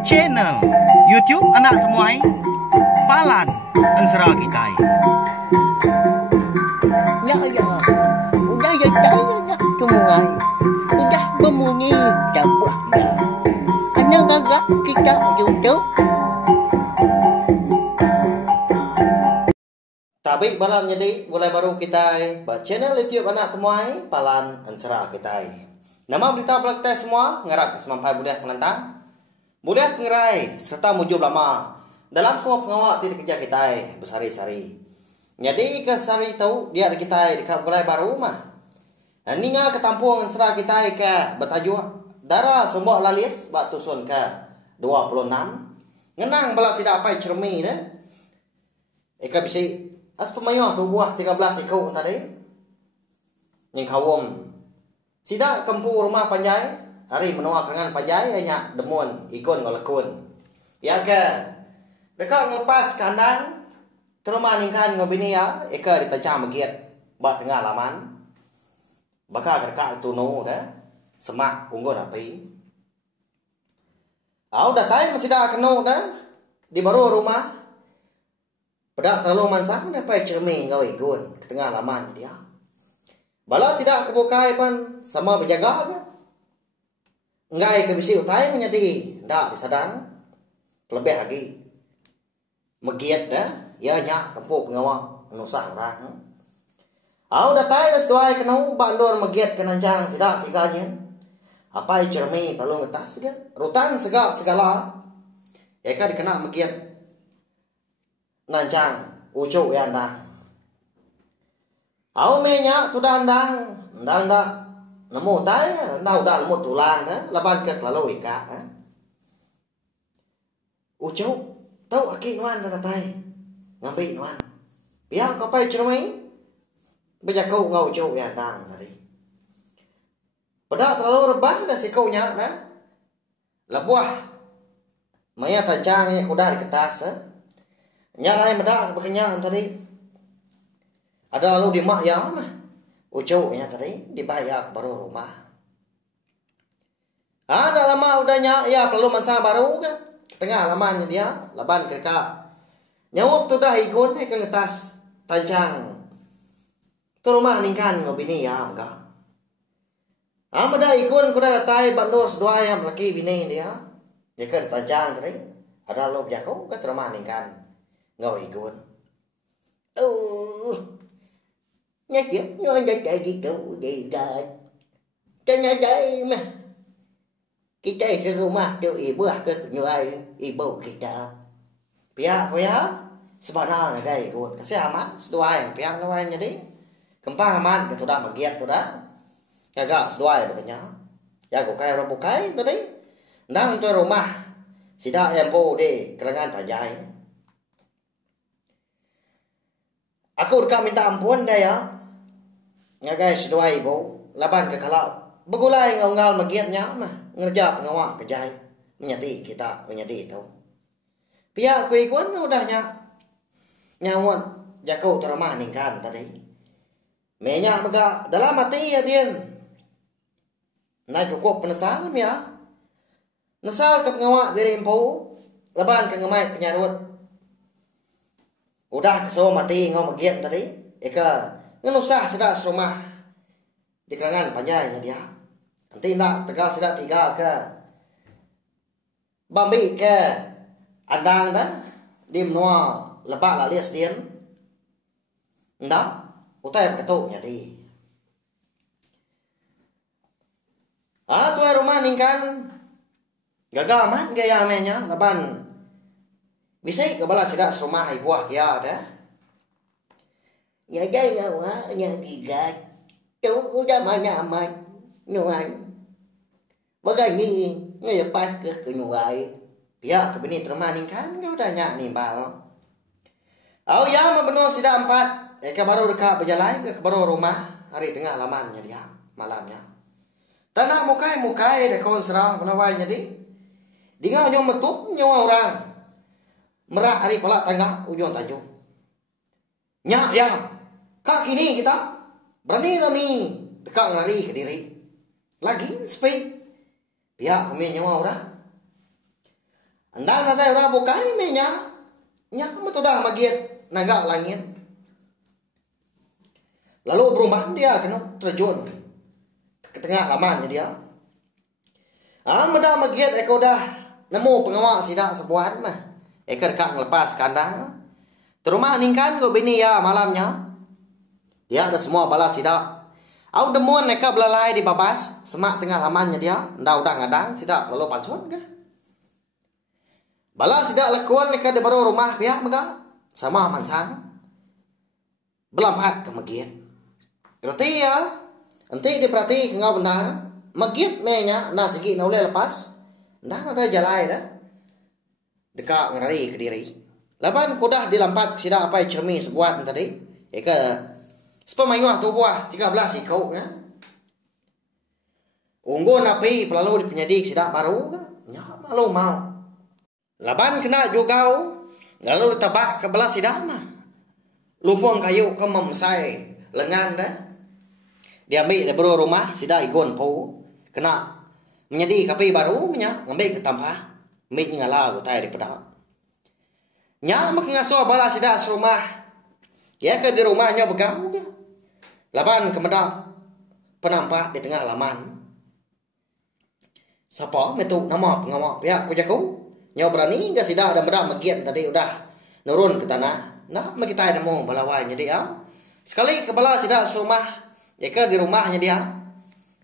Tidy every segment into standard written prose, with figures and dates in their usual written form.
Channel YouTube anak temuai Palan Ansara Kitai. Ya ya, udah ya saya temuai, udah berbunyi sebuahnya. Anak gagak kita YouTube. Tapi malam jadi mulai baru kita channel YouTube anak temuai Palan Ansara Kitai. Nama berita pelak kita semua ngarap kesemampai budak penentang, budak pengerai serta mujub lama dalam semua pengawal titik kerja kita bersari-sari. Jadi kesari tahu dia ada kita di mulai baru mah. Ninga ketampung Ansara kita ke bertajuk darah semua lalis batu sun ke 26. Ngenang bala sidak apa cermi dah. Eka bisa as pemayo tu buah 13 ekor tadi. Yang kawom sidak kempu rumah panjai hari menua kerangan panjai hanya demun ikon golekun. Ya ke mereka ngelepas kandang terima ningkan ngobini ya eka ditajam begiat bat tengah laman. Baka kerka tu no dah semak unggun api. Au datai masih dah keno dah di baru rumah. Pedak terlalu mansang dapat cermin ngau ikun ke tengah laman dia. Bala sidak kebukai pun sama berjaga ke. Ngai ke bisi utai menyedi ndak disadang. Lebih lagi. Megiat dah ya nyak kampung pengawa nusah orang. Au datai dah setuai kena bandor megiat kenanjang sidak tiganya. Apa cermin perlu ngetas ke? Rutan segala. Eka dikena megiat nanjang ucuk ya ndang. Au menya tu dandang dak nemu tai ndau dak nemu tulang dah laban ke lalu ika. Ucuk tau aki nuan dah tai ngambil nuan. Pihak kau pai cermin beja kau ngau ucuk ya ndang tadi. Pada terlalu rebah dah si kau nya dah. Labuah maya tancangnya kuda di kertas. Nyalai medak berkenyang tadi. Ada lalu di mak ya mah. Ucuknya tadi dibayar baru rumah. Ada lama udahnya ya perlu masa baru kan. Tengah lamannya dia laban kerka. Nyawak tu dah ikun ke ngetas tancang. Tu rumah ningkan ngobini ya enggak. Dah ikun kuda datai bandor sedua yang laki bini dia. Jika tancang tadi. Ada lalu berjaku ke rumah ningkan. Ngau ikun. Nhắc giúp nhớ đã chạy đi cậu đi gạt. Cho nhớ đây mà. Kita ke rumah tu ibu ke nyuai ibu kita. Pihak ya sebenarnya gay ikun. Kasih aman seduai pihak lawan jadi. Kempang aman ke tu dah magiat tu dah. Kagak seduai begenya. Ya kau kaya robukai tadi. Ndang tu rumah sidak yang po de kerangan panjai. Aku dekat minta ampun dah ya. Ya guys, dua ibu laban ke kalau begulai ngau-ngau magiatnya mah ngerja pengawal kejai menyati kita menyati itu. Pihak kui kun udahnya nyawon jago teramah ningkan tadi. Menya mega dalam mati ya dia. Nah cukup penasaran ya. Nasal ke pengawal dari empu laban ke ngemai penyarut. Udah keso mati ngau magiat tadi. Eka ngenusah sedak serumah di kerangan panjangnya dia. Nanti nak tegas sedak tiga ke bambi ke andang dah di menua lebak lalias dia. Ndak utai ketuknya di. Tu rumah ningkan gagal aman gaya amenya laban bisa ke bala sedak serumah ibu kia dah. Ya jangan awaknya gigat. Chú udah mana aman. Nyuan. Bagani. Ngelepas ke nyuai. Pihak kebini termaning kan. Kau dah nyak nimbal. Au ya membenar sidak 4. Eka baru dekat berjalan ke baru rumah. Hari tengah lamannya dia. Malamnya. Tanah mukai dah kawan serah menawainya di. Dengar nyom metuk nyawa orang. Merah hari pelak tangga ujung tanjung. Nyak ya. Kak kini kita berani dekat lari ke diri. Lagi speed. pihak kami nyawa dah. Andang ada orang bukan ini nya betul dah magiat naga langit. Lalu perumahan dia kena terjun ke tengah lamannya dia. Meda magiat eko dah nemu pengawal sidak sebuah mah. Eko dekat ngelepas kandang. Terumah ningkan go bini ya malamnya. Dia ada semua balas sidak. Au demun eka belalai di babas semak tengah lamannya dia. Nda udah ngadang sidak lalu pansuan ke. Balas sidak lekuan eka di baru rumah pihak mega sama mansang. Belampat ke magiat. Berarti ya, nanti diperhati kengau benar, magit menya na segi na uleh lepas, nah ada jalai dah, dekat ngari ke diri. Laban kudah dilampat sida apa cermi sebuat tadi, eka sepamayuah tu buah 13 ikau ya. Unggun api pelalu dipenyadik sida baru, nya malu mau. Laban kena jugau, lalu ditabak ke belah sida mah. Lumpung kayu ke memsai lengan dah. Dia ambil dari baru rumah, sida igon po. Kena menjadi kapi baru, ngambil ke tampah. Ambil ngala aku tay di pedang. Nya mak ngasuh bala sida rumah. Ya ke di rumahnya begau ke. Laban kemedak penampak di tengah laman. Siapa metu nama pengawal pihak kujaku. Nya berani ke sida ada medak magian tadi udah nurun ke tanah. Nah, kita ada mau balawai jadi ya. Sekali kepala sida rumah. Jika di rumahnya dia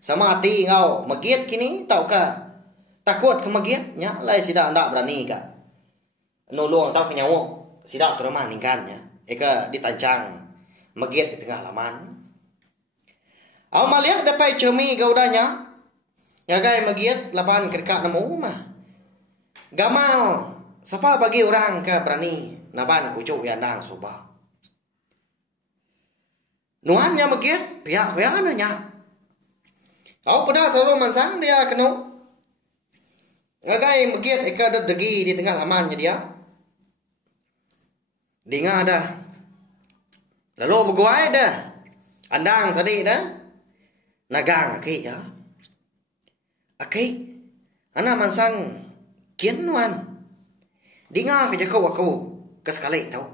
sama hati ngau magiat kini tahu ka takut ke magiatnya lai sida ndak berani ka nolong tahu kenyawa sida terima ningkannya eka ditancang magiat di tengah laman au maliak dapat cermi gaudanya gagai magiat lapan kerka nemu mah gamal siapa bagi orang ke berani naban kucuk yandang soba nuannya magiat pihak nanya. Kau pada terlalu mansang dia kena. Ngagai magiat eka degi di tengah lamannya dia. Dengar dah. Lalu berguai dah. Andang tadi dah. Nagang akik ya. Akik. Anak mansang kian nuan. Dengar kerja kau aku kesekali tahu.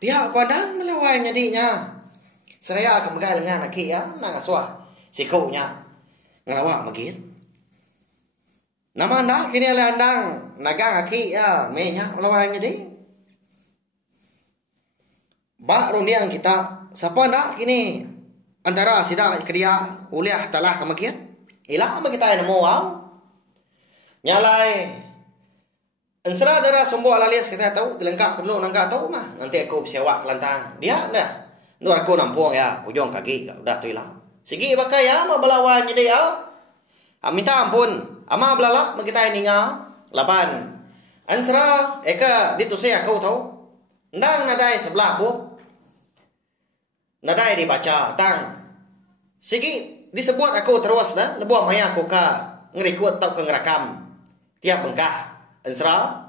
Pihak kau andang melawai nyadinya. Saya akan megai lengan akik ya, nak suah sikunya ngelawak magit. Nama anda kini ala andang nagang akik ya, menya melawak jadi. Bak rundiang kita, siapa anda kini antara sida kedia uliah talah ke magit. Ilah apa kita yang mau nyalai. Ansara darah sumbu alalias kita tahu, dilengkap perlu nangka tahu mah. Nanti aku sewa kelantang. Dia dah. Nur aku nampung ya, ujung kaki udah tu ilah. Sigi bakai ya, ma balawan jadi ya. Minta ampun, ama belala kita ini ngah. Laban, ansra eka ditusai aku tahu. Ndang nadai sebelah bu. Nadai dibaca tang. Sigi disebut aku terus dah. Lebuah maya aku ka ngerikut tau ke ngerakam. Tiap bengkah, ansra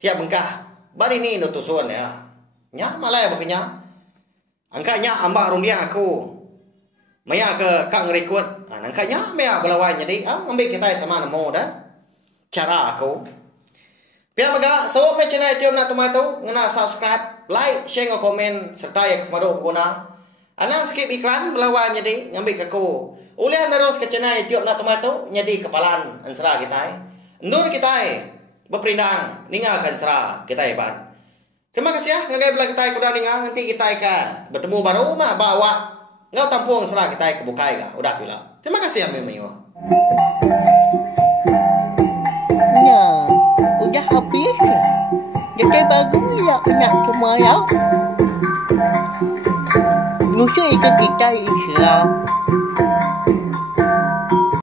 tiap bengkah. Bari ni nutusun ya. Nya malai bakanya. Angkanya ambak rundiang aku. Maya ke kang record. Angkanya maya belawai jadi ambil kita sama namo dah. Cara aku. Pihak maga so me channel YouTube na tomato ngena subscribe, like, share nge komen serta ya kemado guna. Anang skip iklan belawai jadi ngambil aku. Ulian terus ke channel YouTube na tomato jadi kepalan ansra kita. Ndur kita berperindang ninggalkan sera kita ban. Terima kasih ya, ngagai belah kita kuda ningang nanti kita bertemu baru mah bawa ngau tampung serah kita kebukai ka. Udah tu lah. Terima kasih ya memang. Ya, udah habis ya. Jadi bagus ya nak semua ya. Musuh itu kita Islam.